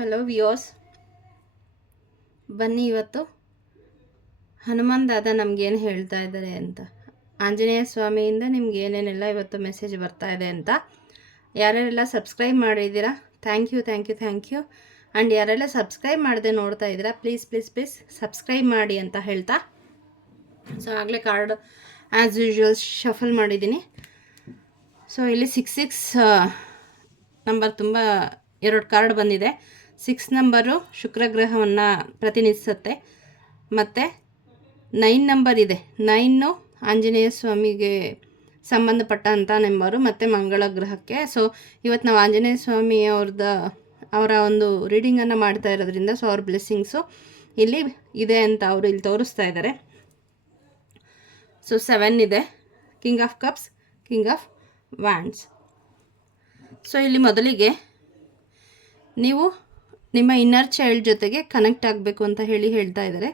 Hello ವಿಯೋಸ್, ಬನ್ನಿ ಇವತ್ತು ಹನುಮಾನ್ ದಾದಾ ನಮಗೇನು ಹೇಳ್ತಾ ಇದ್ದಾರೆ ಅಂತ, ಆಂಜನೇಯ ಸ್ವಾಮಿಯಿಂದ ನಿಮ್ಗೆ ಏನೇನೆಲ್ಲ ಇವತ್ತು ಮೆಸೇಜ್ ಬರ್ತಾ ಇದೆ ಅಂತ. ಯಾರ್ಯಾರೆಲ್ಲ ಸಬ್ಸ್ಕ್ರೈಬ್ ಮಾಡಿದ್ದೀರಾ, ಥ್ಯಾಂಕ್ ಯು. ಆ್ಯಂಡ್ ಯಾರೆಲ್ಲ ಸಬ್ಸ್ಕ್ರೈಬ್ ಮಾಡದೆ ನೋಡ್ತಾ ಇದ್ದೀರಾ, ಪ್ಲೀಸ್ ಸಬ್ಸ್ಕ್ರೈಬ್ ಮಾಡಿ ಅಂತ ಹೇಳ್ತಾ, ಸೊ ಆಗಲೇ ಕಾರ್ಡ್ ಆ್ಯಸ್ ಯೂಶ್ವಲ್ ಶಫಲ್ ಮಾಡಿದ್ದೀನಿ. ಸೊ ಇಲ್ಲಿ 66 ನಂಬರ್ ತುಂಬ 2 ಕಾರ್ಡ್ ಬಂದಿದೆ. 6 ನಂಬರು ಶುಕ್ರಗ್ರಹವನ್ನು ಪ್ರತಿನಿಧಿಸುತ್ತೆ, ಮತ್ತು 9 ನಂಬರ್ ಇದೆ. 9 ಆಂಜನೇಯ ಸ್ವಾಮಿಗೆ ಸಂಬಂಧಪಟ್ಟಂಥ ನಂಬರು, ಮತ್ತು ಮಂಗಳ ಗ್ರಹಕ್ಕೆ. ಸೊ ಇವತ್ತು ನಾವು ಆಂಜನೇಯ ಸ್ವಾಮಿ ಅವರ ಒಂದು ರೀಡಿಂಗನ್ನು ಮಾಡ್ತಾ ಇರೋದ್ರಿಂದ, ಸೊ ಅವ್ರ ಬ್ಲೆಸ್ಸಿಂಗ್ಸು ಇಲ್ಲಿ ಇದೆ ಅಂತ ಅವರು ಇಲ್ಲಿ ತೋರಿಸ್ತಾ ಇದ್ದಾರೆ. ಸೊ 7 ಇದೆ, king of cups, king of wands. So ಇಲ್ಲಿ ಮೊದಲಿಗೆ ನೀವು ನಿಮ್ಮ ಇನ್ನರ್ ಚೈಲ್ಡ್ ಜೊತೆಗೆ ಕನೆಕ್ಟ್ ಆಗಬೇಕು ಅಂತ ಹೇಳ್ತಾ ಇದ್ದಾರೆ.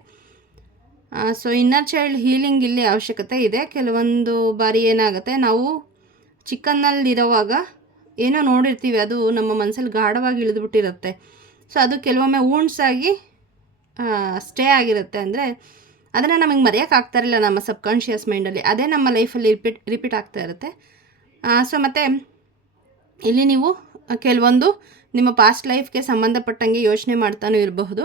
ಸೊ ಇನ್ನರ್ ಚೈಲ್ಡ್ ಹೀಲಿಂಗ್ ಇಲ್ಲಿ ಅವಶ್ಯಕತೆ ಇದೆ. ಕೆಲವೊಂದು ಬಾರಿ ಏನಾಗುತ್ತೆ, ನಾವು ಚಿಕ್ಕನ್ನಲ್ಲಿರೋವಾಗ ಏನೋ ನೋಡಿರ್ತೀವಿ, ಅದು ನಮ್ಮ ಮನಸ್ಸಲ್ಲಿ ಗಾಢವಾಗಿ ಇಳಿದುಬಿಟ್ಟಿರುತ್ತೆ. ಸೊ ಅದು ಕೆಲವೊಮ್ಮೆ ವೂಂಡ್ಸ್ ಆಗಿ ಸ್ಟೇ ಆಗಿರುತ್ತೆ. ಅಂದರೆ ಅದನ್ನು ನಮಗೆ ಮರೆಯೋಕ್ಕಾಗ್ತಾರಿಲ್ಲ ನಮ್ಮ ಸಬ್ಕಾನ್ಷಿಯಸ್ ಮೈಂಡಲ್ಲಿ, ಅದೇ ನಮ್ಮ ಲೈಫಲ್ಲಿ ರಿಪೀಟ್ ಆಗ್ತಾ ಇರುತ್ತೆ. ಸೊ ಮತ್ತು ಇಲ್ಲಿ ನೀವು ಕೆಲವೊಂದು ನಿಮ್ಮ ಪಾಸ್ಟ್ ಲೈಫ್ಗೆ ಸಂಬಂಧಪಟ್ಟಂಗೆ ಯೋಚನೆ ಮಾಡ್ತಾನೂ ಇರಬಹುದು.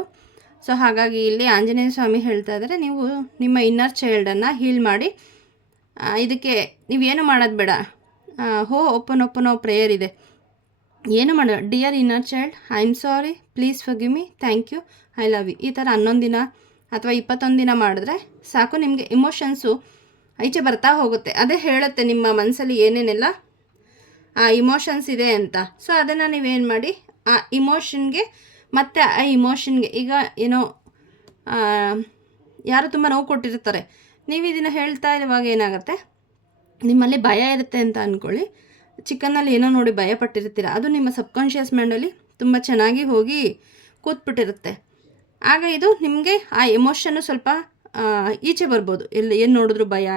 ಸೊ ಹಾಗಾಗಿ ಇಲ್ಲಿ ಆಂಜನೇಯ ಸ್ವಾಮಿ ಹೇಳ್ತಾ ಇದ್ದಾರೆ, ನೀವು ನಿಮ್ಮ ಇನ್ನರ್ ಚೈಲ್ಡನ್ನು ಹೀಲ್ ಮಾಡಿ. ಇದಕ್ಕೆ ನೀವೇನು ಮಾಡೋದು ಬೇಡ, ಓಪನ್ ಪ್ರೇಯರ್ ಇದೆ. ಏನು ಮಾಡೋಣ, dear inner child, I am sorry, please forgive me, thank you, I love you. ಈ ಥರ 11 ದಿನ ಅಥವಾ 21 ದಿನ ಮಾಡಿದ್ರೆ ಸಾಕು. ನಿಮಗೆ ಇಮೋಷನ್ಸು ಈಚೆ ಬರ್ತಾ ಹೋಗುತ್ತೆ. ಅದೇ ಹೇಳುತ್ತೆ ನಿಮ್ಮ ಮನಸ್ಸಲ್ಲಿ ಏನೇನೆಲ್ಲ ಆ ಇಮೋಷನ್ಸ್ ಇದೆ ಅಂತ. ಸೊ ಅದನ್ನು ನೀವೇನು ಮಾಡಿ, ಆ ಇಮೋಷನ್ಗೆ ಮತ್ತು ಆ ಇಮೋಷನ್ಗೆ, ಈಗ ಏನೋ ಯಾರು ತುಂಬ ನೋವು ಕೊಟ್ಟಿರ್ತಾರೆ, ನೀವು ಇದನ್ನು ಹೇಳ್ತಾ ಇರುವಾಗ ಏನಾಗುತ್ತೆ, ನಿಮ್ಮಲ್ಲಿ ಭಯ ಇರುತ್ತೆ ಅಂತ ಅಂದ್ಕೊಳ್ಳಿ. ಚಿಕ್ಕನ್ನಲ್ಲಿ ಏನೋ ನೋಡಿ ಭಯ ಪಟ್ಟಿರ್ತೀರ, ಅದು ನಿಮ್ಮ ಸಬ್ಕಾನ್ಷಿಯಸ್ ಮೈಂಡಲ್ಲಿ ತುಂಬ ಚೆನ್ನಾಗಿ ಹೋಗಿ ಕೂತ್ಬಿಟ್ಟಿರುತ್ತೆ. ಆಗ ಇದು ನಿಮಗೆ ಆ ಎಮೋಷನ್ನು ಸ್ವಲ್ಪ ಈಚೆ ಬರ್ಬೋದು. ಏನು ನೋಡಿದ್ರು ಭಯ,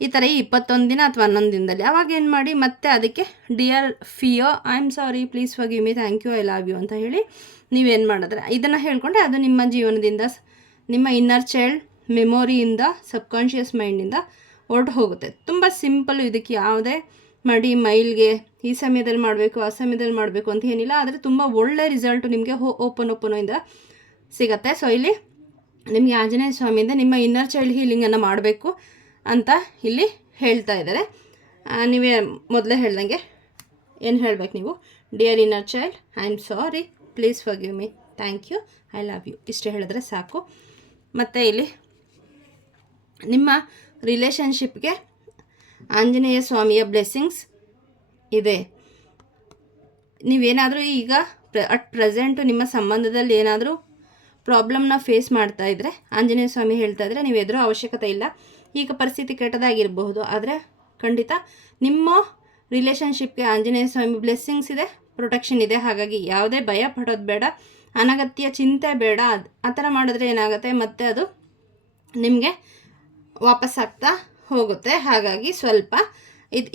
ಈ ಥರ 21 ದಿನ ಅಥವಾ 11 ದಿನದಲ್ಲಿ. ಅವಾಗ ಏನು ಮಾಡಿ, ಮತ್ತೆ ಅದಕ್ಕೆ dear fear, I am sorry, please forgive me, thank you, I love you ಅಂತ ಹೇಳಿ ನೀವೇನು ಮಾಡಿದ್ರೆ, ಇದನ್ನು ಹೇಳ್ಕೊಂಡ್ರೆ ಅದು ನಿಮ್ಮ ಜೀವನದಿಂದ, ನಿಮ್ಮ ಇನ್ನರ್ ಚೈಲ್ಡ್ ಮೆಮೊರಿಯಿಂದ, ಸಬ್ಕಾನ್ಷಿಯಸ್ ಮೈಂಡಿಂದ ಹೊರಟು ಹೋಗುತ್ತೆ. ತುಂಬ ಸಿಂಪಲ್ಲು. ಇದಕ್ಕೆ ಯಾವುದೇ ಮೈಲ್ಗೆ ಈ ಸಮಯದಲ್ಲಿ ಮಾಡಬೇಕು ಆ ಸಮಯದಲ್ಲಿ ಮಾಡಬೇಕು ಅಂತ ಏನಿಲ್ಲ. ಆದರೆ ತುಂಬ ಒಳ್ಳೆ ರಿಸಲ್ಟು ನಿಮಗೆ ಓಪನ್ ಸಿಗತ್ತೆ. ಸೊ ಇಲ್ಲಿ ನಿಮಗೆ ಆಂಜನೇಯ ಸ್ವಾಮಿಯಿಂದ ನಿಮ್ಮ ಇನ್ನರ್ ಚೈಲ್ಡ್ ಹೀಲಿಂಗನ್ನು ಮಾಡಬೇಕು ಅಂತ ಇಲ್ಲಿ ಹೇಳ್ತಾ ಇದ್ದಾರೆ. ನೀವೇ ಮೊದಲೇ ಹೇಳ್ದಂಗೆ ಏನು ಹೇಳಬೇಕು ನೀವು, dear inner child, I am sorry, please forgive me, thank you, I love you, ಇಷ್ಟೇ ಹೇಳಿದ್ರೆ ಸಾಕು. ಮತ್ತು ಇಲ್ಲಿ ನಿಮ್ಮ ರಿಲೇಷನ್ಶಿಪ್ಗೆ ಆಂಜನೇಯ ಸ್ವಾಮಿಯ ಬ್ಲೆಸ್ಸಿಂಗ್ಸ್ ಇದೆ. ನೀವೇನಾದರೂ ಈಗ ಅಟ್ ಪ್ರೆಸೆಂಟು ನಿಮ್ಮ ಸಂಬಂಧದಲ್ಲಿ ಏನಾದರೂ ಪ್ರಾಬ್ಲಮ್ನ ಫೇಸ್ ಮಾಡ್ತಾ ಇದ್ದರೆ, ಆಂಜನೇಯ ಸ್ವಾಮಿ ಹೇಳ್ತಾ ಇದ್ದರೆ ನೀವು ಎದುರೋ ಅವಶ್ಯಕತೆ ಇಲ್ಲ. ಈಗ ಪರಿಸ್ಥಿತಿ ಕೆಟ್ಟದಾಗಿರಬಹುದು, ಆದರೆ ಖಂಡಿತ ನಿಮ್ಮ ರಿಲೇಷನ್ಶಿಪ್ಗೆ ಆಂಜನೇಯ ಸ್ವಾಮಿ ಬ್ಲೆಸ್ಸಿಂಗ್ಸ್ ಇದೆ, ಪ್ರೊಟೆಕ್ಷನ್ ಇದೆ. ಹಾಗಾಗಿ ಯಾವುದೇ ಭಯ ಪಡೋದು ಬೇಡ, ಅನಗತ್ಯ ಚಿಂತೆ ಬೇಡ. ಆ ಥರ ಮಾಡಿದ್ರೆ ಏನಾಗುತ್ತೆ, ಮತ್ತೆ ಅದು ನಿಮಗೆ ವಾಪಸ್ ಆಗ್ತಾ ಹೋಗುತ್ತೆ. ಹಾಗಾಗಿ ಸ್ವಲ್ಪ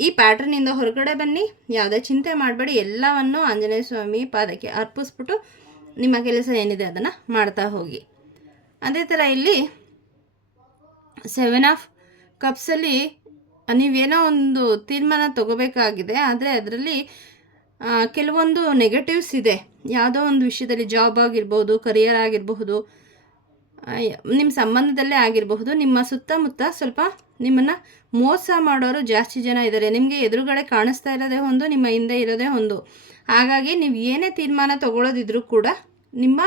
ಈ ಪ್ಯಾಟ್ರನಿಂದ ಹೊರಗಡೆ ಬನ್ನಿ, ಯಾವುದೇ ಚಿಂತೆ ಮಾಡಬೇಡಿ, ಎಲ್ಲವನ್ನು ಆಂಜನೇಯ ಸ್ವಾಮಿ ಪಾದಕ್ಕೆ ಅರ್ಪಿಸ್ಬಿಟ್ಟು ನಿಮ್ಮ ಕೆಲಸ ಏನಿದೆ ಅದನ್ನು ಮಾಡ್ತಾ ಹೋಗಿ. ಅದೇ ಥರ ಇಲ್ಲಿ 7 ಆಫ್ ಕಪ್ಸಲ್ಲಿ ನೀವೇನೋ ಒಂದು ತೀರ್ಮಾನ ತಗೋಬೇಕಾಗಿದೆ, ಆದರೆ ಅದರಲ್ಲಿ ಕೆಲವೊಂದು ನೆಗೆಟಿವ್ಸ್ ಇದೆ. ಯಾವುದೋ ಒಂದು ವಿಷಯದಲ್ಲಿ, ಜಾಬ್ ಆಗಿರ್ಬೋದು, ಕರಿಯರ್ ಆಗಿರಬಹುದು, ನಿಮ್ಮ ಸಂಬಂಧದಲ್ಲೇ ಆಗಿರಬಹುದು, ನಿಮ್ಮ ಸುತ್ತಮುತ್ತ ಸ್ವಲ್ಪ ನಿಮ್ಮನ್ನು ಮೋಸ ಮಾಡೋರು ಜಾಸ್ತಿ ಜನ ಇದ್ದಾರೆ. ನಿಮಗೆ ಎದುರುಗಡೆ ಕಾಣಿಸ್ತಾ ಇರೋದೇ ಒಂದು, ನಿಮ್ಮ ಹಿಂದೆ ಇರೋದೇ ಒಂದು. ಹಾಗಾಗಿ ನೀವು ಏನೇ ತೀರ್ಮಾನ ತಗೊಳ್ಳೋದಿದ್ರೂ ಕೂಡ ನಿಮ್ಮ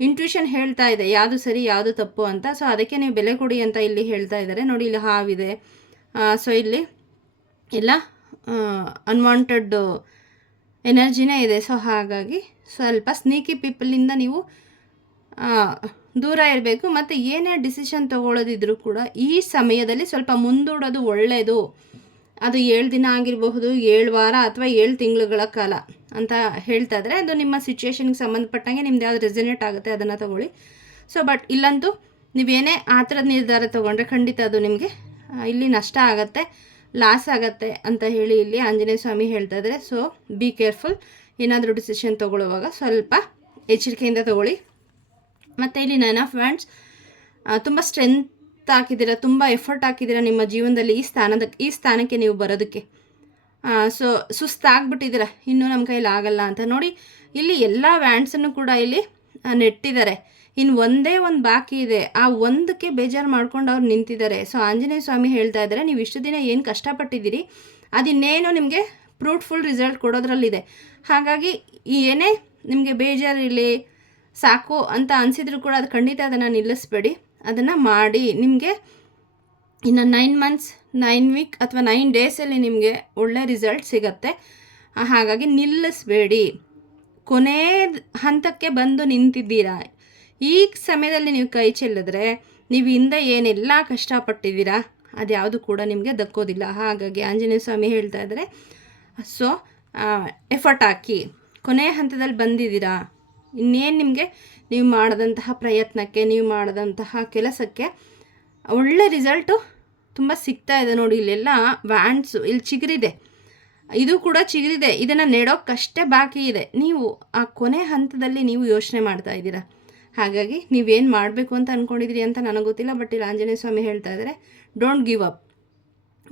ಇಂಟ್ಯೂಷನ್ ಹೇಳ್ತಾ ಇದೆ ಯಾವುದು ಸರಿ ಯಾವುದು ತಪ್ಪು ಅಂತ. ಸೊ ಅದಕ್ಕೆ ನೀವು ಬೆಲೆ ಕೊಡಿ ಅಂತ ಇಲ್ಲಿ ಹೇಳ್ತಾ ಇದ್ದಾರೆ. ನೋಡಿ, ಇಲ್ಲಿ ಹಾವಿದೆ. ಸೊ ಇಲ್ಲಿ ಎಲ್ಲ ಅನ್ವಾಂಟೆಡ್ ಎನರ್ಜಿನೇ ಇದೆ. ಸೊ ಹಾಗಾಗಿ ಸ್ವಲ್ಪ ಸ್ನೀಕಿ ಪೀಪಲಿಂದ ನೀವು ದೂರ ಇರಬೇಕು. ಮತ್ತು ಏನೇ ಡಿಸಿಷನ್ ತೊಗೊಳ್ಳೋದಿದ್ರೂ ಕೂಡ ಈ ಸಮಯದಲ್ಲಿ ಸ್ವಲ್ಪ ಮುಂದೂಡೋದು ಒಳ್ಳೆಯದು. ಅದು 7 ದಿನ ಆಗಿರಬಹುದು, 7 ವಾರ ಅಥವಾ 7 ತಿಂಗಳುಗಳ ಕಾಲ ಅಂತ ಹೇಳ್ತಾ ಇದ್ದಾರೆ. ಅದು ನಿಮ್ಮ ಸಿಚುವೇಶನ್ಗೆ ಸಂಬಂಧಪಟ್ಟಂಗೆ ನಿಮ್ದು ಯಾವ್ದು ರೆಸನೇಟ್ ಆಗುತ್ತೆ ಅದನ್ನು ತೊಗೊಳ್ಳಿ. ಸೊ ಬಟ್ ಇಲ್ಲಂತೂ ನೀವೇನೇ ಆ ಥರದ ನಿರ್ಧಾರ ತೊಗೊಂಡ್ರೆ ಖಂಡಿತ ಅದು ನಿಮಗೆ ಇಲ್ಲಿ ನಷ್ಟ ಆಗುತ್ತೆ, ಲಾಸ್ ಆಗುತ್ತೆ ಅಂತ ಹೇಳಿ ಇಲ್ಲಿ ಆಂಜನೇಯ ಸ್ವಾಮಿ ಹೇಳ್ತಾ ಇದ್ದಾರೆ. So be careful. ಏನಾದರೂ ಡಿಸಿಷನ್ ತೊಗೊಳ್ಳುವಾಗ ಸ್ವಲ್ಪ ಎಚ್ಚರಿಕೆಯಿಂದ ತಗೊಳ್ಳಿ. ಮತ್ತು ಇಲ್ಲಿ 9 ಆಫ್ ವ್ಯಾಂಡ್ಸ್, ತುಂಬ ಸ್ಟ್ರೆಂತ್ ಹಾಕಿದ್ದೀರಾ, ತುಂಬ ಎಫರ್ಟ್ ಹಾಕಿದ್ದೀರಾ ನಿಮ್ಮ ಜೀವನದಲ್ಲಿ ಈ ಸ್ಥಾನಕ್ಕೆ ನೀವು ಬರೋದಕ್ಕೆ. ಸೊ ಸುಸ್ತಾಗ್ಬಿಟ್ಟಿದ್ದೀರಾ, ಇನ್ನೂ ನಮ್ಮ ಕೈಲಿ ಆಗಲ್ಲ ಅಂತ ನೋಡಿ. ಇಲ್ಲಿ ಎಲ್ಲ ವ್ಯಾಂಡ್ಸನ್ನು ಕೂಡ ಇಲ್ಲಿ ನೆಟ್ಟಿದ್ದಾರೆ. ಇನ್ನು ಒಂದೇ ಒಂದು ಬಾಕಿ ಇದೆ, ಆ ಒಂದಕ್ಕೆ ಬೇಜಾರು ಮಾಡ್ಕೊಂಡು ಅವ್ರು ನಿಂತಿದ್ದಾರೆ. ಸೊ ಆಂಜನೇಯ ಸ್ವಾಮಿ ಹೇಳ್ತಾ ಇದ್ದಾರೆ, ನೀವು ಇಷ್ಟು ದಿನ ಏನು ಕಷ್ಟಪಟ್ಟಿದ್ದೀರಿ ಅದಿನ್ನೇನು ನಿಮಗೆ ಫ್ರೂಟ್ಫುಲ್ ರಿಸಲ್ಟ್ ಕೊಡೋದ್ರಲ್ಲಿದೆ. ಹಾಗಾಗಿ ಏನೇ ನಿಮಗೆ ಬೇಜಾರಿರಲಿ, ಸಾಕು ಅಂತ ಅನಿಸಿದ್ರು ಕೂಡ ಅದು ಖಂಡಿತ ಅದನ್ನು ನಿಲ್ಲಿಸ್ಬೇಡಿ, ಅದನ್ನು ಮಾಡಿ. ನಿಮಗೆ ಇನ್ನು 9 ಮಂತ್ಸ್ 9 ವೀಕ್ ಅಥವಾ 9 ಡೇಸಲ್ಲಿ ನಿಮಗೆ ಒಳ್ಳೆ ರಿಸಲ್ಟ್ ಸಿಗತ್ತೆ. ಹಾಗಾಗಿ ನಿಲ್ಲಿಸ್ಬೇಡಿ. ಕೊನೆ ಹಂತಕ್ಕೆ ಬಂದು ನಿಂತಿದ್ದೀರಾ. ಈ ಸಮಯದಲ್ಲಿ ನೀವು ಕೈ ಚೆಲ್ಲಿದ್ರೆ ನೀವು ಹಿಂದೆ ಏನೆಲ್ಲ ಕಷ್ಟಪಟ್ಟಿದ್ದೀರಾ ಅದ್ಯಾವುದು ಕೂಡ ನಿಮಗೆ ದಕ್ಕೋದಿಲ್ಲ. ಹಾಗಾಗಿ ಆಂಜನೇಯ ಸ್ವಾಮಿ ಹೇಳ್ತಾ ಇದ್ದಾರೆ, ಸೊ ಎಫರ್ಟ್ ಹಾಕಿ. ಕೊನೆಯ ಹಂತದಲ್ಲಿ ಬಂದಿದ್ದೀರಾ, ಇನ್ನೇನು ನಿಮಗೆ ನೀವು ಮಾಡಿದಂತಹ ಪ್ರಯತ್ನಕ್ಕೆ, ನೀವು ಮಾಡಿದಂತಹ ಕೆಲಸಕ್ಕೆ ಒಳ್ಳೆ ರಿಸಲ್ಟು ತುಂಬ ಸಿಗ್ತಾ ಇದೆ. ನೋಡಿ ಇಲ್ಲೆಲ್ಲ ವ್ಯಾಂಡ್ಸು, ಇಲ್ಲಿ ಚಿಗುರಿದೆ, ಇದು ಕೂಡ ಚಿಗುರಿದೆ, ಇದನ್ನು ನೆಡೋಕ್ಕಷ್ಟೇ ಬಾಕಿ ಇದೆ. ನೀವು ಆ ಕೊನೆ ಹಂತದಲ್ಲಿ ನೀವು ಯೋಚನೆ ಮಾಡ್ತಾ ಇದ್ದೀರಾ. ಹಾಗಾಗಿ ನೀವೇನು ಮಾಡಬೇಕು ಅಂತ ಅಂದ್ಕೊಂಡಿದ್ದೀರಿ ಅಂತ ನನಗೆ ಗೊತ್ತಿಲ್ಲ, ಬಟ್ ಇಲ್ಲಿ ಆಂಜನೇಯ ಸ್ವಾಮಿ ಹೇಳ್ತಾ ಇದ್ದಾರೆ, ಡೋಂಟ್ ಗಿವ್ ಅಪ್,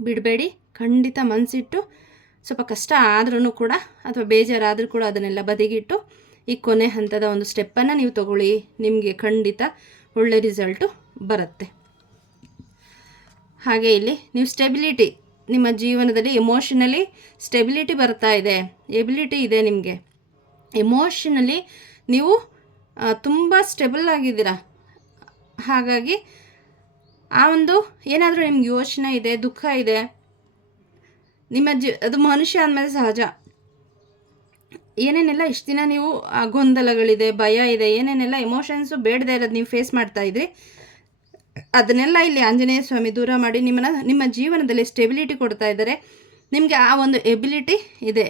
ಬಿಡಬೇಡಿ. ಖಂಡಿತ ಮನಸ್ಸಿಟ್ಟು ಸ್ವಲ್ಪ ಕಷ್ಟ ಆದ್ರೂ ಕೂಡ ಅಥವಾ ಬೇಜಾರಾದರೂ ಕೂಡ ಅದನ್ನೆಲ್ಲ ಬದಿಗಿಟ್ಟು ಈ ಕೊನೆ ಹಂತದ ಒಂದು ಸ್ಟೆಪ್ಪನ್ನು ನೀವು ತಗೊಳ್ಳಿ. ನಿಮಗೆ ಖಂಡಿತ ಒಳ್ಳೆ ರಿಸಲ್ಟು ಬರುತ್ತೆ. ಹಾಗೆ ಇಲ್ಲಿ ನೀವು ಸ್ಟೆಬಿಲಿಟಿ, ನಿಮ್ಮ ಜೀವನದಲ್ಲಿ ಎಮೋಷನಲಿ ಸ್ಟೆಬಿಲಿಟಿ ಬರ್ತಾ ಇದೆ, ಎಬಿಲಿಟಿ ಇದೆ ನಿಮಗೆ. ಎಮೋಷನಲಿ ನೀವು ತುಂಬ ಸ್ಟೆಬಲ್ ಆಗಿದ್ದೀರಾ. ಹಾಗಾಗಿ ಆ ಒಂದು ಏನಾದರೂ ನಿಮ್ಗೆ ಯೋಚನೆ ಇದೆ, ದುಃಖ ಇದೆ, ನಿಮ್ಮ ಅದು ಮನುಷ್ಯ ಅಂದಮೇಲೆ ಸಹಜ. ಏನೇನೆಲ್ಲ ಇಷ್ಟು ದಿನ ನೀವು ಗೊಂದಲಗಳಿದೆ, ಭಯ ಇದೆ, ಏನೇನೆಲ್ಲ ಎಮೋಷನ್ಸು ಬೇಡದೇ ಇರೋದು ನೀವು ಫೇಸ್ ಮಾಡ್ತಾ ಇದ್ರಿ, ಅದನ್ನೆಲ್ಲ ಇಲ್ಲಿ ಆಂಜನೇಯ ಸ್ವಾಮಿ ದೂರ ಮಾಡಿ ನಿಮ್ಮ ಜೀವನದಲ್ಲಿ ಸ್ಟೆಬಿಲಿಟಿ ಕೊಡ್ತಾ ಇದ್ದಾರೆ. ನಿಮಗೆ ಆ ಒಂದು ಎಬಿಲಿಟಿ ಇದೆ.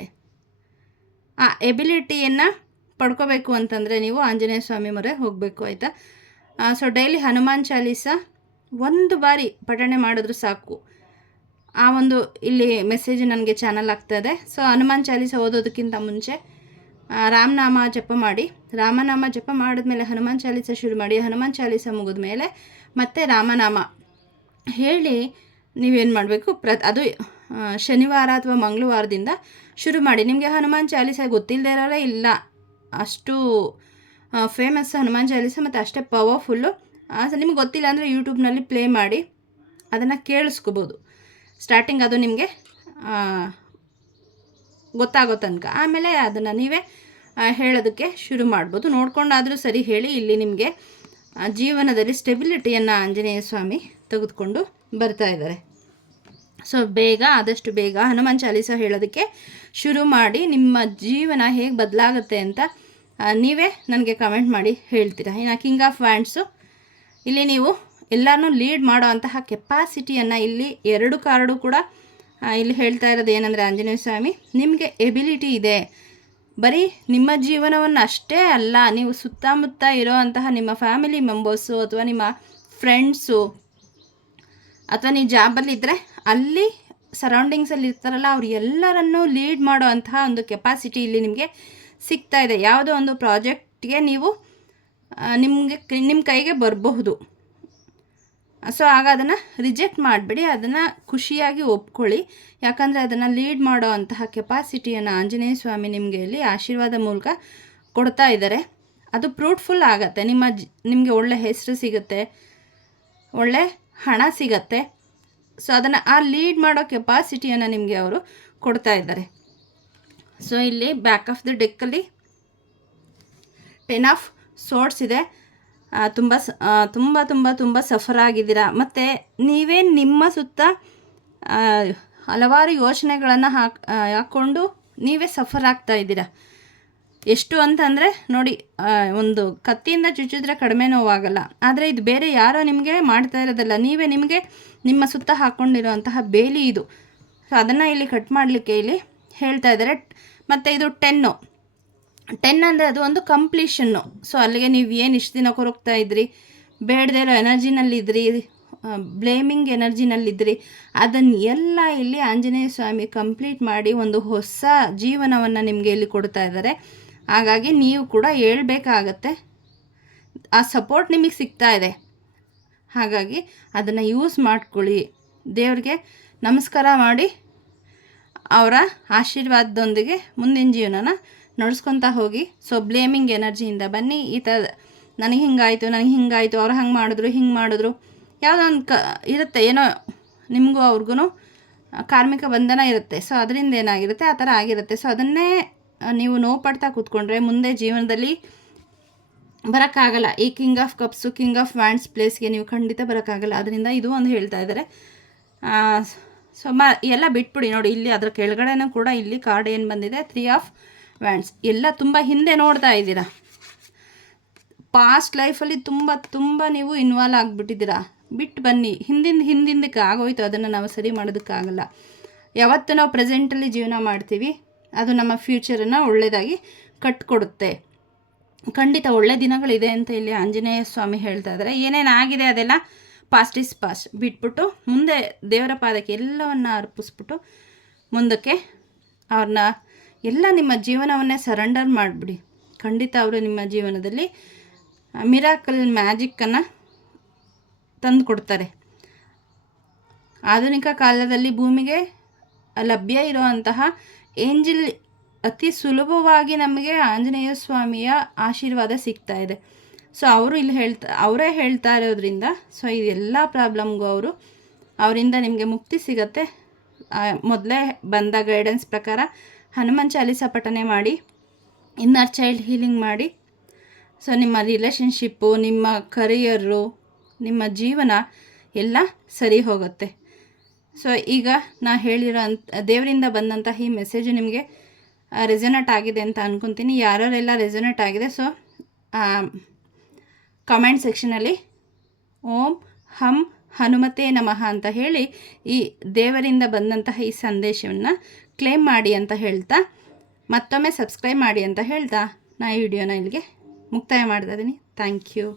ಆ ಎಬಿಲಿಟಿಯನ್ನು ಪಡ್ಕೋಬೇಕು ಅಂತಂದರೆ ನೀವು ಆಂಜನೇಯ ಸ್ವಾಮಿ ಮೊರೆ ಹೋಗಬೇಕು, ಆಯಿತಾ. ಸೊ ಡೈಲಿ ಹನುಮಾನ್ ಚಾಲೀಸ ಒಂದು ಬಾರಿ ಪಠಣೆ ಮಾಡಿದ್ರು ಸಾಕು. ಆ ಒಂದು ಇಲ್ಲಿ ಮೆಸೇಜ್ ನನಗೆ ಚಾನಲ್ ಆಗ್ತಾಯಿದೆ. ಸೊ ಹನುಮಾನ್ ಚಾಲೀಸ ಓದೋದಕ್ಕಿಂತ ಮುಂಚೆ ರಾಮನಾಮ ಜಪ ಮಾಡಿ, ರಾಮನಾಮ ಜಪ ಮಾಡಿದ್ಮೇಲೆ ಹನುಮಾನ್ ಚಾಲೀಸ ಶುರು ಮಾಡಿ, ಹನುಮಾನ್ ಚಾಲೀಸ ಮುಗಿದ ಮೇಲೆ ಮತ್ತೆ ರಾಮನಾಮ ಹೇಳಿ ನೀವೇನು ಮಾಡಬೇಕು, ಅದು ಶನಿವಾರ ಅಥವಾ ಮಂಗಳವಾರದಿಂದ ಶುರು ಮಾಡಿ. ನಿಮಗೆ ಹನುಮಾನ್ ಚಾಲೀಸ ಗೊತ್ತಿಲ್ಲದೆ ಇರೋರೇ ಇಲ್ಲ, ಅಷ್ಟು ಫೇಮಸ್ ಹನುಮಾನ್ ಚಾಲೀಸ ಮತ್ತು ಅಷ್ಟೇ ಪವರ್ಫುಲ್ಲು. ನಿಮಗೆ ಗೊತ್ತಿಲ್ಲ ಅಂದರೆ ಯೂಟ್ಯೂಬ್ನಲ್ಲಿ ಪ್ಲೇ ಮಾಡಿ ಅದನ್ನು ಕೇಳಿಸ್ಕೋಬೋದು. ಸ್ಟಾರ್ಟಿಂಗ್ ಅದು ನಿಮಗೆ ಗೊತ್ತಾಗೋ ತನಕ, ಆಮೇಲೆ ಅದನ್ನು ನೀವೇ ಹೇಳೋದಕ್ಕೆ ಶುರು ಮಾಡ್ಬೋದು. ನೋಡ್ಕೊಂಡಾದರೂ ಸರಿ ಹೇಳಿ. ಇಲ್ಲಿ ನಿಮಗೆ ಜೀವನದಲ್ಲಿ ಸ್ಟೆಬಿಲಿಟಿಯನ್ನು ಆಂಜನೇಯ ಸ್ವಾಮಿ ತೆಗೆದುಕೊಂಡು ಬರ್ತಾ ಇದ್ದಾರೆ. ಸೊ ಆದಷ್ಟು ಬೇಗ ಹನುಮಾನ್ ಚಾಲೀಸ ಹೇಳೋದಕ್ಕೆ ಶುರು ಮಾಡಿ. ನಿಮ್ಮ ಜೀವನ ಹೇಗೆ ಬದಲಾಗುತ್ತೆ ಅಂತ ನೀವೇ ನನಗೆ ಕಮೆಂಟ್ ಮಾಡಿ ಹೇಳ್ತೀರಾ. ಇನ್ನು ಕಿಂಗ್ ಆಫ್ ವ್ಯಾಂಡ್ಸು, ಇಲ್ಲಿ ನೀವು ಎಲ್ಲರನ್ನೂ ಲೀಡ್ ಮಾಡೋ ಅಂತಹ ಕೆಪಾಸಿಟಿಯನ್ನು ಇಲ್ಲಿ 2 ಕಾರ್ಡು ಕೂಡ ಇಲ್ಲಿ ಹೇಳ್ತಾ ಇರೋದು ಏನಂದರೆ ಆಂಜನೇಯ ಸ್ವಾಮಿ ನಿಮಗೆ ಎಬಿಲಿಟಿ ಇದೆ. ಬರೀ ನಿಮ್ಮ ಜೀವನವನ್ನು ಅಷ್ಟೇ ಅಲ್ಲ, ನೀವು ಸುತ್ತಮುತ್ತ ಇರೋ ಅಂತಹ ನಿಮ್ಮ ಫ್ಯಾಮಿಲಿ ಮೆಂಬರ್ಸು ಅಥವಾ ನಿಮ್ಮ ಫ್ರೆಂಡ್ಸು ಅಥವಾ ನೀವು ಜಾಬಲ್ಲಿದ್ದರೆ ಅಲ್ಲಿ ಸರೌಂಡಿಂಗ್ಸಲ್ಲಿ ಇರ್ತಾರಲ್ಲ, ಅವ್ರು ಎಲ್ಲರನ್ನೂ ಲೀಡ್ ಮಾಡೋ ಅಂತಹ ಒಂದು ಕೆಪಾಸಿಟಿ ಇಲ್ಲಿ ನಿಮಗೆ ಸಿಗ್ತಾ ಇದೆ. ಯಾವುದೋ ಒಂದು ಪ್ರಾಜೆಕ್ಟ್ಗೆ ನೀವು ನಿಮ್ಮ ಕೈಗೆ ಬರಬಹುದು. ಸೊ ಆಗ ಅದನ್ನು ರಿಜೆಕ್ಟ್ ಮಾಡಿಬಿಡಿ, ಅದನ್ನು ಖುಷಿಯಾಗಿ ಒಪ್ಕೊಳ್ಳಿ. ಯಾಕಂದರೆ ಅದನ್ನು ಲೀಡ್ ಮಾಡೋ ಅಂತಹ ಕೆಪಾಸಿಟಿಯನ್ನು ಆಂಜನೇಯ ಸ್ವಾಮಿ ನಿಮಗೆ ಇಲ್ಲಿ ಆಶೀರ್ವಾದ ಮೂಲಕ ಕೊಡ್ತಾ ಇದ್ದಾರೆ. ಅದು ಫ್ರೂಟ್ಫುಲ್ ಆಗುತ್ತೆ. ನಿಮಗೆ ಒಳ್ಳೆ ಹೆಸರು ಸಿಗುತ್ತೆ, ಒಳ್ಳೆ ಹಣ ಸಿಗತ್ತೆ. ಸೊ ಅದನ್ನು ಆ ಲೀಡ್ ಮಾಡೋ ಕೆಪಾಸಿಟಿಯನ್ನು ನಿಮಗೆ ಅವರು ಕೊಡ್ತಾ ಇದ್ದಾರೆ. ಸೊ ಇಲ್ಲಿ ಬ್ಯಾಕ್ ಆಫ್ ದಿ ಡೆಕ್ಕಲ್ಲಿ 10 ಆಫ್ ಸೋರ್ಟ್ಸ್ ಇದೆ. ತುಂಬ ಸಫರ್ ಆಗಿದ್ದೀರಾ. ಮತ್ತು ನೀವೇ ನಿಮ್ಮ ಸುತ್ತ ಹಲವಾರು ಯೋಚನೆಗಳನ್ನು ಹಾಕ್ಕೊಂಡು ನೀವೇ ಸಫರ್ ಆಗ್ತಾ ಇದ್ದೀರಾ. ಎಷ್ಟು ಅಂತಂದರೆ ನೋಡಿ, ಒಂದು ಕತ್ತಿಯಿಂದ ಚುಚ್ಚಿದ್ರೆ ಕಡಿಮೆ ನೋವಾಗಲ್ಲ, ಆದರೆ ಇದು ಬೇರೆ ಯಾರೋ ನಿಮಗೆ ಮಾಡ್ತಾ ಇರೋದಲ್ಲ, ನೀವೇ ನಿಮಗೆ ನಿಮ್ಮ ಸುತ್ತ ಹಾಕ್ಕೊಂಡಿರೋ ಅಂತಹ ಬೇಲಿ ಇದು. ಸೊ ಅದನ್ನು ಇಲ್ಲಿ ಕಟ್ ಮಾಡಲಿಕ್ಕೆ ಇಲ್ಲಿ ಹೇಳ್ತಾ ಇದ್ದಾರೆ. ಮತ್ತು ಇದು 10 ಅಂದರೆ ಅದು ಒಂದು ಕಂಪ್ಲೀಷನ್ನು. ಸೊ ಅಲ್ಲಿಗೆ ನೀವು ಏನು ಇಷ್ಟು ದಿನ ಕೊರಗ್ತಾ ಇದ್ರಿ, ಬೇಡದೇ ಇರೋ ಎನರ್ಜಿನಲ್ಲಿದ್ರಿ, ಬ್ಲೇಮಿಂಗ್ ಎನರ್ಜಿನಲ್ಲಿದ್ರಿ, ಅದನ್ನು ಎಲ್ಲ ಇಲ್ಲಿ ಆಂಜನೇಯ ಸ್ವಾಮಿ ಕಂಪ್ಲೀಟ್ ಮಾಡಿ ಒಂದು ಹೊಸ ಜೀವನವನ್ನು ನಿಮಗೆ ಇಲ್ಲಿ ಕೊಡ್ತಾ ಇದ್ದಾರೆ. ಹಾಗಾಗಿ ನೀವು ಕೂಡ ಹೇಳ್ಬೇಕಾಗತ್ತೆ. ಆ ಸಪೋರ್ಟ್ ನಿಮಗೆ ಸಿಗ್ತಾ ಇದೆ, ಹಾಗಾಗಿ ಅದನ್ನು ಯೂಸ್ ಮಾಡ್ಕೊಳ್ಳಿ. ದೇವ್ರಿಗೆ ನಮಸ್ಕಾರ ಮಾಡಿ ಅವರ ಆಶೀರ್ವಾದದೊಂದಿಗೆ ಮುಂದಿನ ಜೀವನನ ನಡೆಸ್ಕೊತಾ ಹೋಗಿ. ಸೊ ಬ್ಲೇಮಿಂಗ್ ಎನರ್ಜಿಯಿಂದ ಬನ್ನಿ. ಈ ಥರ ನನಗೆ ಹಿಂಗಾಯಿತು ಅವ್ರು ಹಂಗೆ ಮಾಡಿದ್ರು ಯಾವುದೋ ಒಂದು ಇರುತ್ತೆ, ಏನೋ ನಿಮಗೂ ಅವ್ರಿಗೂ ಕಾರ್ಮಿಕ ಬಂಧನ ಇರುತ್ತೆ. ಸೊ ಅದರಿಂದ ಏನಾಗಿರುತ್ತೆ, ಆ ಥರ ಆಗಿರುತ್ತೆ. ಸೊ ಅದನ್ನೇ ನೀವು ನೋವು ಪಡ್ತಾ ಕೂತ್ಕೊಂಡ್ರೆ ಮುಂದೆ ಜೀವನದಲ್ಲಿ ಬರೋಕ್ಕಾಗಲ್ಲ. ಈ king of cups, king of wands ಪ್ಲೇಸ್ಗೆ ನೀವು ಖಂಡಿತ ಬರೋಕ್ಕಾಗಲ್ಲ. ಅದರಿಂದ ಇದು ಒಂದು ಹೇಳ್ತಾ ಇದ್ದಾರೆ. ಸೊ ಎಲ್ಲ ಬಿಟ್ಬಿಡಿ. ನೋಡಿ ಇಲ್ಲಿ ಅದರ ಕೆಳಗಡೆನೂ ಕೂಡ ಇಲ್ಲಿ ಕಾರ್ಡ್ ಏನು ಬಂದಿದೆ, 3 ಆಫ್ ವ್ಯಾಂಡ್ಸ್. ಎಲ್ಲ ತುಂಬ ಹಿಂದೆ ನೋಡ್ತಾ ಇದ್ದೀರಾ. ಪಾಸ್ಟ್ ಲೈಫಲ್ಲಿ ತುಂಬ ನೀವು ಇನ್ವಾಲ್ವ್ ಆಗಿಬಿಟ್ಟಿದ್ದೀರಾ. ಬಿಟ್ಟು ಬನ್ನಿ. ಹಿಂದಿಂದಕ್ಕೆ ಆಗೋಯ್ತು, ಅದನ್ನು ನಾವು ಸರಿ ಮಾಡೋದಕ್ಕಾಗಲ್ಲ. ಯಾವತ್ತು ನಾವು ಪ್ರೆಸೆಂಟಲ್ಲಿ ಜೀವನ ಮಾಡ್ತೀವಿ ಅದು ನಮ್ಮ ಫ್ಯೂಚರನ್ನು ಒಳ್ಳೆಯದಾಗಿ ಕಟ್ಕೊಡುತ್ತೆ. ಖಂಡಿತ ಒಳ್ಳೆ ದಿನಗಳಿದೆ ಅಂತ ಇಲ್ಲಿ ಆಂಜನೇಯ ಸ್ವಾಮಿ ಹೇಳ್ತಾ ಇದ್ದಾರೆ. ಏನೇನಾಗಿದೆ ಅದೆಲ್ಲ ಪಾಸ್ಟ್ ಈಸ್ ಪಾಸ್ಟ್ ಬಿಟ್ಬಿಟ್ಟು ಮುಂದೆ ದೇವರ ಪಾದಕ್ಕೆ ಎಲ್ಲವನ್ನ ಅರ್ಪಿಸ್ಬಿಟ್ಟು ಮುಂದಕ್ಕೆ ಅವ್ರನ್ನ ಎಲ್ಲ ನಿಮ್ಮ ಜೀವನವನ್ನೇ ಸರೆಂಡರ್ ಮಾಡಿಬಿಡಿ. ಖಂಡಿತ ಅವರು ನಿಮ್ಮ ಜೀವನದಲ್ಲಿ ಮಿರಾಕಲ್ ಮ್ಯಾಜಿಕ್ಕನ್ನು ತಂದು ಕೊಡ್ತಾರೆ. ಆಧುನಿಕ ಕಾಲದಲ್ಲಿ ಭೂಮಿಗೆ ಲಭ್ಯ ಇರುವಂತಹ ಏಂಜಲ್ ಅತಿ ಸುಲಭವಾಗಿ ನಮಗೆ ಆಂಜನೇಯ ಸ್ವಾಮಿಯ ಆಶೀರ್ವಾದ ಸಿಗ್ತಾ ಇದೆ. ಸೊ ಅವರು ಇಲ್ಲಿ ಅವರೇ ಹೇಳ್ತಾ ಇರೋದ್ರಿಂದ ಸೊ ಇದೆಲ್ಲ ಪ್ರಾಬ್ಲಮ್ಗೂ ಅವರಿಂದ ನಿಮಗೆ ಮುಕ್ತಿ ಸಿಗತ್ತೆ. ಮೊದಲೇ ಬಂದ ಗೈಡೆನ್ಸ್ ಪ್ರಕಾರ ಹನುಮಾನ್ ಚಾಲೀಸ ಪಠನೆ ಮಾಡಿ, ಇನ್ನರ್ ಚೈಲ್ಡ್ ಹೀಲಿಂಗ್ ಮಾಡಿ. ಸೊ ನಿಮ್ಮ ರಿಲೇಷನ್ಶಿಪ್ಪು, ನಿಮ್ಮ ಕರಿಯರು, ನಿಮ್ಮ ಜೀವನ ಎಲ್ಲ ಸರಿ ಹೋಗುತ್ತೆ. ಸೊ ಈಗ ನಾ ಹೇಳಿರೋ ದೇವರಿಂದ ಬಂದಂತಹ ಈ ಮೆಸೇಜು ನಿಮಗೆ ರೆಸೊನೇಟ್ ಆಗಿದೆ ಅಂತ ಅಂದ್ಕೊತೀನಿ. ಯಾರೆಲ್ಲ ರೆಸೊನೇಟ್ ಆಗಿದೆ ಸೊ ಕಮೆಂಟ್ ಸೆಕ್ಷನಲ್ಲಿ ಓಂ ಹಂ ಹನುಮತೆ ನಮಃ ಅಂತ ಹೇಳಿ ಈ ದೇವರಿಂದ ಬಂದಂತಹ ಈ ಸಂದೇಶವನ್ನು ಕ್ಲೇಮ್ ಮಾಡಿ ಅಂತ ಹೇಳ್ತಾ, ಮತ್ತೊಮ್ಮೆ ಸಬ್ಸ್ಕ್ರೈಬ್ ಮಾಡಿ ಅಂತ ಹೇಳ್ತಾ ನಾ ಈ ವಿಡಿಯೋನ ಇಲ್ಲಿಗೆ ಮುಕ್ತಾಯ ಮಾಡ್ತಾ ಇದ್ದೀನಿ. Thank you.